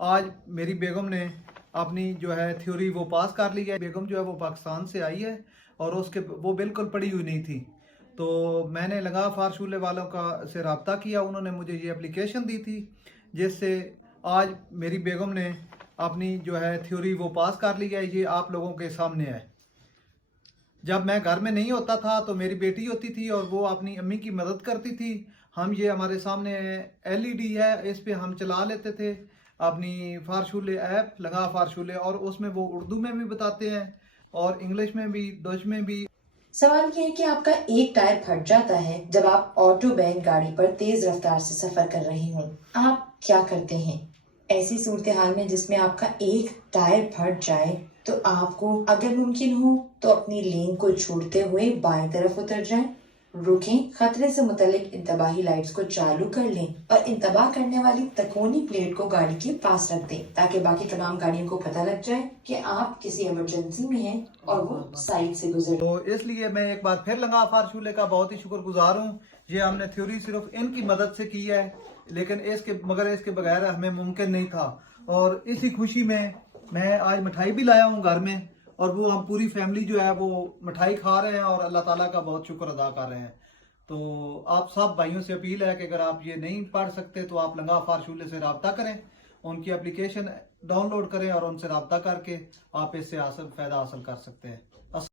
आज मेरी बेगम ने अपनी जो है थ्योरी वो पास कर ली है। बेगम जो है वो पाकिस्तान से आई है और उसके वो बिल्कुल पढ़ी हुई नहीं थी। तो मैंने लगा फारशूले वालों का से रब्ता किया, उन्होंने मुझे ये एप्लीकेशन दी थी जिससे आज मेरी बेगम ने अपनी जो है थ्योरी वो पास कर ली है। ये आप लोगों के सामने है। जब मैं घर में नहीं होता था तो मेरी बेटी होती थी और वो अपनी अम्मी की मदद करती थी। हम ये हमारे सामने एलईडी है, इस पे हम चला लेते थे अपनी फारशूले ऐप लगा फारशूले, और उसमें वो उर्दू में भी बताते हैं और इंग्लिश में भी, डच में भी। सवाल ये है कि आपका एक टायर फट जाता है जब आप ऑटो बैंक गाड़ी पर तेज रफ्तार से सफर कर रहे हों। आप क्या करते हैं ऐसी सूरत हाल में जिसमें आपका एक टायर फट जाए? तो आपको अगर मुमकिन हो तो अपनी लेन को छोड़ते हुए बाएं तरफ उतर जाएं, रुकें, खतरे से मुतल्लिक इंतबाही लाइट्स को चालू कर लें और इंतबाह करने वाली तकोनी प्लेट को गाड़ी के पास रख दें ताकि बाकी तमाम गाड़ियों को पता लग जाए कि आप किसी इमरजेंसी में हैं और वो साइड से गुजर। तो इसलिए मैं एक बार फिर लगा फारशूले का बहुत ही शुक्रगुजार हूँ। ये हमने थ्योरी सिर्फ इनकी मदद से की है, लेकिन इसके बगैर हमें मुमकिन नहीं था। और इसी खुशी में मैं आज मिठाई भी लाया हूँ घर में, और वो हम पूरी फैमिली जो है वो मिठाई खा रहे हैं और अल्लाह ताला का बहुत शुक्र अदा कर रहे हैं। तो आप सब भाइयों से अपील है कि अगर आप ये नहीं पढ़ सकते तो आप लंगा फारशूले से रब्ता करें, उनकी एप्लीकेशन डाउनलोड करें और उनसे रब्ता करके आप इससे फ़ायदा हासिल कर सकते हैं।